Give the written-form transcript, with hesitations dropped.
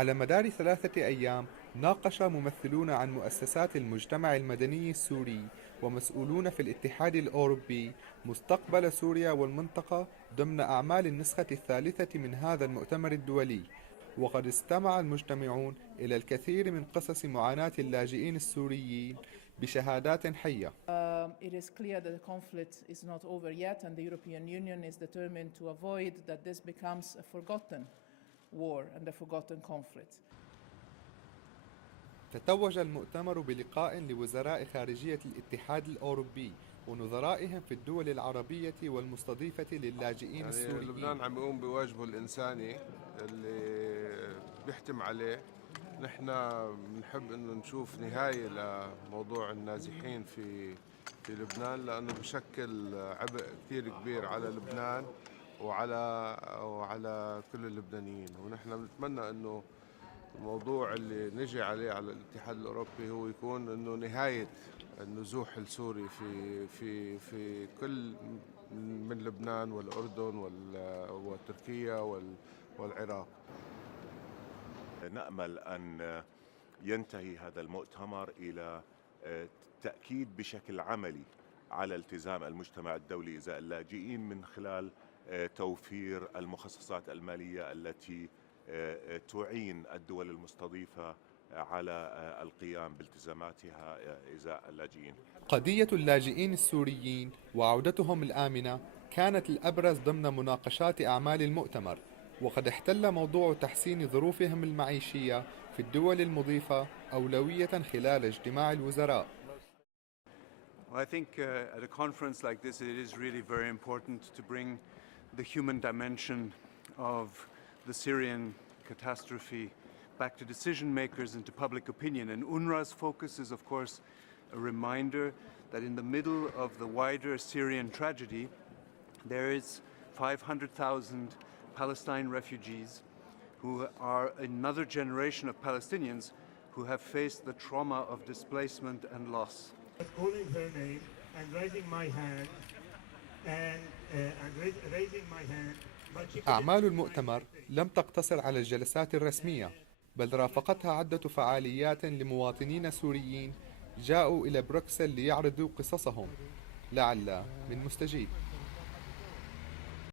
على مدار 3 أيام ناقش ممثلون عن مؤسسات المجتمع المدني السوري ومسؤولون في الاتحاد الأوروبي مستقبل سوريا والمنطقة ضمن أعمال النسخة الثالثة من هذا المؤتمر الدولي. وقد استمع المجتمعون إلى الكثير من قصص معاناة اللاجئين السوريين بشهادات حية. It is clear that the conflict is not over yet, and the European Union is determined to avoid that this becomes a forgotten war and a forgotten conflict. تتوج المؤتمر بلقاء لوزراء خارجية الاتحاد الأوروبي ونظرائهم في الدول العربية والمستضيفة للاجئين السوريين. لبنان عم يقوم بواجبه الإنساني اللي بيحتم عليه. نحن بنحب انه نشوف نهاية لموضوع النازحين في لبنان، لأنه بشكل عبء كثير كبير على لبنان وعلى كل اللبنانيين. ونحن بنتمنى انه الموضوع اللي نجي عليه على الاتحاد الأوروبي هو يكون انه نهاية النزوح السوري في كل من لبنان والأردن وتركيا والعراق. نأمل أن ينتهي هذا المؤتمر إلى تأكيد بشكل عملي على التزام المجتمع الدولي إزاء اللاجئين من خلال توفير المخصصات المالية التي تعين الدول المستضيفة على القيام بالتزاماتها إزاء اللاجئين. قضية اللاجئين السوريين وعودتهم الآمنة كانت الأبرز ضمن مناقشات أعمال المؤتمر، وقد احتل موضوع تحسين ظروفهم المعيشية في الدول المضيفة أولوية خلال اجتماع الوزراء. Well, I think at a conference like this, it is really very important to bring the human dimension of the Syrian catastrophe back to decision makers and to public opinion. And UNRWA's focus is, of course, a reminder that in the middle of the wider Syrian tragedy, there is 500,000 Palestine refugees who are another generation of Palestinians who have faced the trauma of displacement and loss. Calling her name and raising my hand أعمال المؤتمر لم تقتصر على الجلسات الرسمية، بل رافقتها عدة فعاليات لمواطنين سوريين جاءوا إلى بروكسل ليعرضوا قصصهم. لعل من مستجيب.